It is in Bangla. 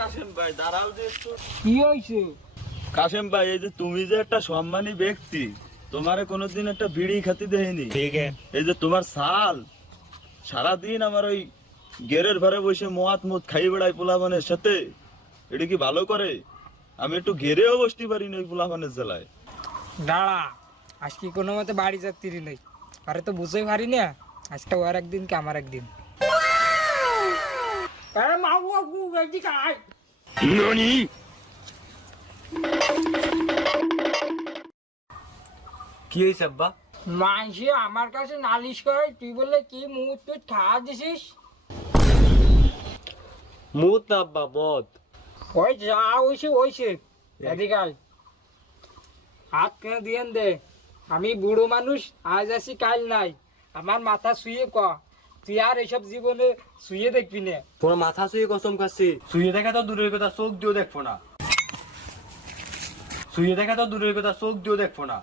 কাশেম ভাই দাঁড়াও যে একটু। কি হয়েছে? কাশেম ভাই, এই যে তুমি যে একটা সম্মানী ব্যক্তি, তোমারে কোনোদিন একটা বিড়ি খাতি দেয়নি। এই যে তোমার সাল সারাদিন আমার ওই গেরের ঘরে বসে মদ খাই বেড়াই পোলাপানের সাথে, এটা কি ভালো করে? আমি একটু ঘেরেও বসতে পারি না ওই পোলাপানের জেলায়। দাঁড়া, আজকে কোনো মতে বাড়ি যাত্রী নেই, আরে তো বুঝতেই পারি না, আজকে ওর একদিন কি আমার একদিন। আরে মাগু বাবু এদিকে আয়। কি হয়েছে আব্বা? মানসি আমার কাছে নালিশ করে, তুই বললে কি মুহূর্ত খাওয়া দিছিস? মুত না আব্বা, মদ। ওই যা হইছে হইছে, এদিকে আয়। হাত কেন দিয়েন দে, আমি বুড়ো মানুষ, আজ আসি কাল নাই, আমার মাথা শুয়ে ক, তুই আর এইসব জীবনে শুয়ে দেখবি না। তোমার মাথা শুয়ে কসম খাচ্ছি, শুয়ে দেখা তো দূরের কথা, চোখ দিয়েও দেখবো না। শুয়ে দেখা তো দূরের কথা, চোখ দিয়েও দেখবো না।